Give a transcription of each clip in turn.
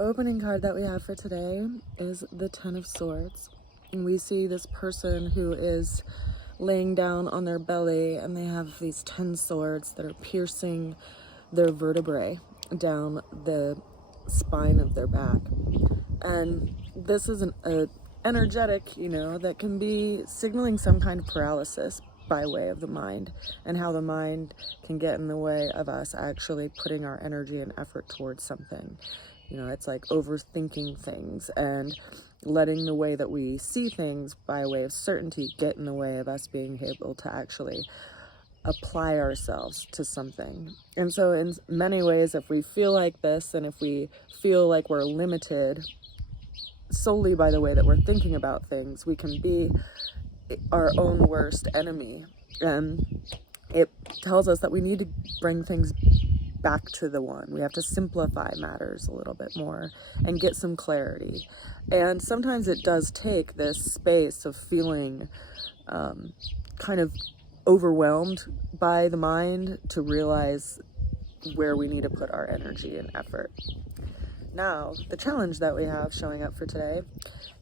opening card that we have for today is the Ten of Swords. And we see this person who is laying down on their belly, and they have these 10 swords that are piercing their vertebrae down the spine of their back. And this is an energetic, that can be signaling some kind of paralysis by way of the mind, and how the mind can get in the way of us actually putting our energy and effort towards something. It's like overthinking things and letting the way that we see things by way of certainty get in the way of us being able to actually apply ourselves to something. And so in many ways, if we feel like this, and if we feel like we're limited solely by the way that we're thinking about things, we can be our own worst enemy. And it tells us that we need to bring things back to the one. We have to simplify matters a little bit more and get some clarity. And sometimes it does take this space of feeling kind of overwhelmed by the mind to realize where we need to put our energy and effort. Now, the challenge that we have showing up for today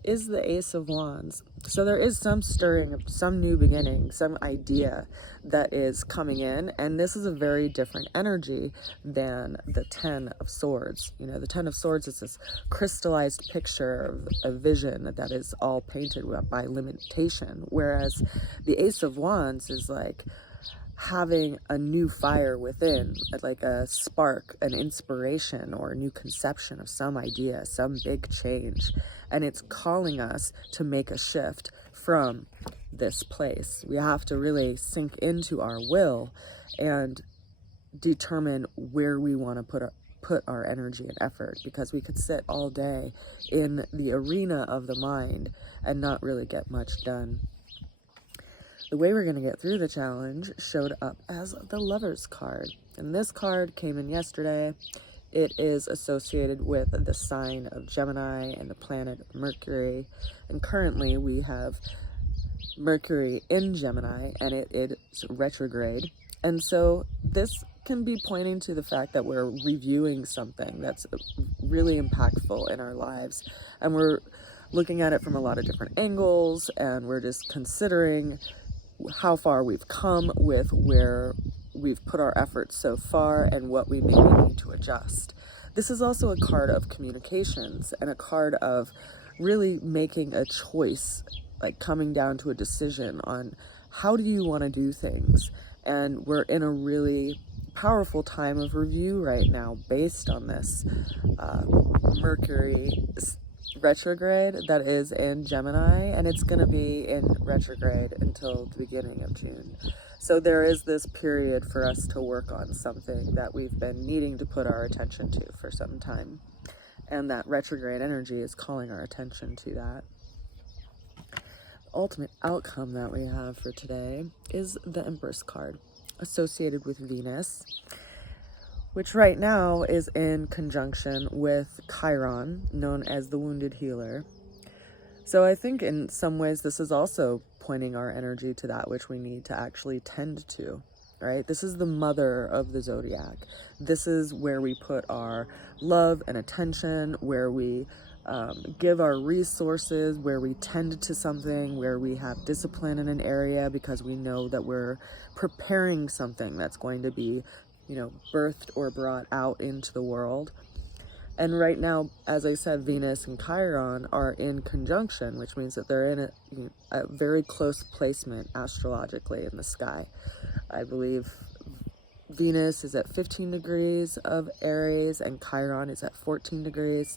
is the Ace of Wands. So there is some stirring of some new beginning, some idea that is coming in, and this is a very different energy than the Ten of Swords. The Ten of Swords is this crystallized picture of a vision that is all painted by limitation, whereas the Ace of Wands is like having a new fire within, like a spark, an inspiration, or a new conception of some idea, some big change. And it's calling us to make a shift from this place. We have to really sink into our will and determine where we want to put our energy and effort, because we could sit all day in the arena of the mind and not really get much done. The way we're going to get through the challenge showed up as the Lover's card. And this card came in yesterday. It is associated with the sign of Gemini and the planet Mercury. And currently we have Mercury in Gemini, and it is retrograde. And so this can be pointing to the fact that we're reviewing something that's really impactful in our lives. And we're looking at it from a lot of different angles, and we're just considering how far we've come with where we've put our efforts so far and what we maybe need to adjust. This is also a card of communications and a card of really making a choice, like coming down to a decision on how do you want to do things. And we're in a really powerful time of review right now based on this Mercury retrograde that is in Gemini, and it's going to be in retrograde until the beginning of June. So there is this period for us to work on something that we've been needing to put our attention to for some time, and that retrograde energy is calling our attention to that. The ultimate outcome that we have for today is the Empress card, associated with Venus, which right now is in conjunction with Chiron, known as the Wounded Healer. So I think in some ways this is also pointing our energy to that which we need to actually tend to, right? This is the mother of the zodiac. This is where we put our love and attention, where we give our resources, where we tend to something, where we have discipline in an area because we know that we're preparing something that's going to be birthed or brought out into the world. And right now, as I said, Venus and Chiron are in conjunction, which means that they're in a very close placement astrologically in the sky. I believe Venus is at 15 degrees of Aries and Chiron is at 14 degrees.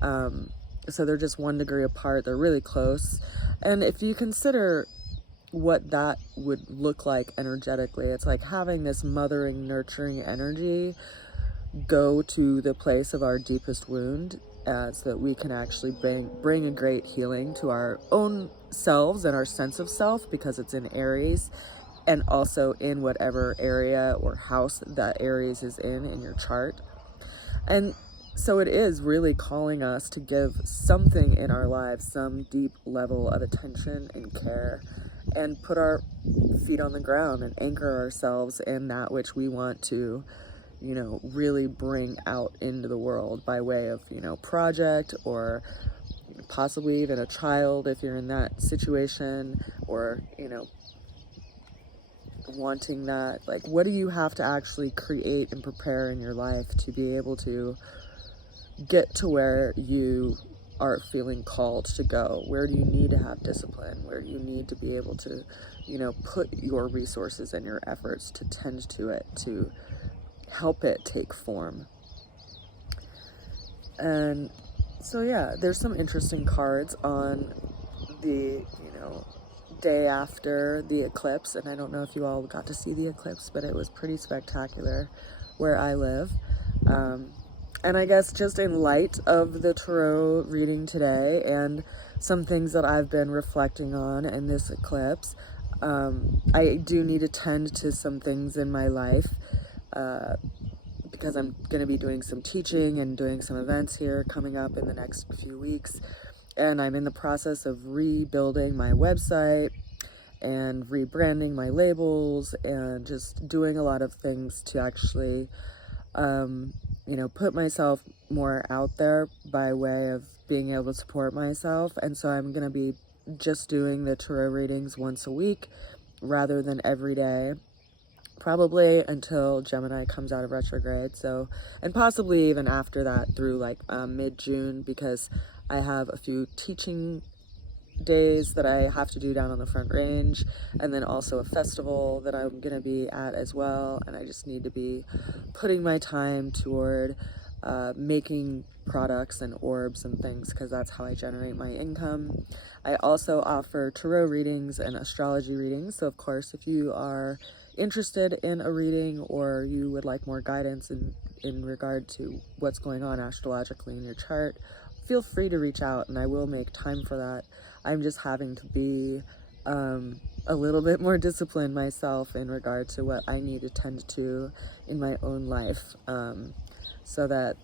So they're just 1 degree apart. They're really close. And if you consider what that would look like energetically, it's like having this mothering, nurturing energy go to the place of our deepest wound, so that we can actually bring a great healing to our own selves and our sense of self, because it's in Aries, and also in whatever area or house that Aries is in your chart. And so it is really calling us to give something in our lives some deep level of attention and care, and put our feet on the ground and anchor ourselves in that which we want to, you know, really bring out into the world by way of, you know, project, or possibly even a child if you're in that situation, or, you know, wanting that. Like, what do you have to actually create and prepare in your life to be able to get to where you are feeling called to go? Where do you need to have discipline? Where do you need to be able to, you know, put your resources and your efforts to tend to it, to help it take form? And so yeah, there's some interesting cards on the, you know, day after the eclipse, and I don't know if you all got to see the eclipse, but it was pretty spectacular where I live. And I guess just in light of the tarot reading today and some things that I've been reflecting on in this eclipse, I do need to tend to some things in my life, because I'm going to be doing some teaching and doing some events here coming up in the next few weeks. And I'm in the process of rebuilding my website and rebranding my labels and just doing a lot of things to actually, you know, put myself more out there by way of being able to support myself. And so I'm going to be just doing the tarot readings once a week rather than every day, probably until Gemini comes out of retrograde. So, and possibly even after that through like mid-June, because I have a few teaching days that I have to do down on the Front Range, and then also a festival that I'm going to be at as well. And I just need to be putting my time toward making products and orbs and things, because that's how I generate my income. I also offer tarot readings and astrology readings. So of course, if you are interested in a reading, or you would like more guidance in regard to what's going on astrologically in your chart, feel free to reach out and I will make time for that. I'm just having to be a little bit more disciplined myself in regard to what I need to tend to in my own life, so that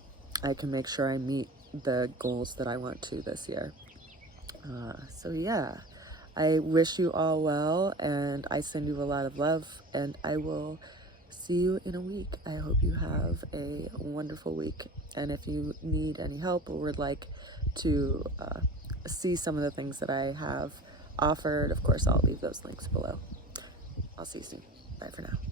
I can make sure I meet the goals that I want to this year. So yeah, I wish you all well, and I send you a lot of love, and I will see you in a week. I hope you have a wonderful week. And if you need any help or would like to see some of the things that I have offered, of course, I'll leave those links below. I'll see you soon. Bye for now.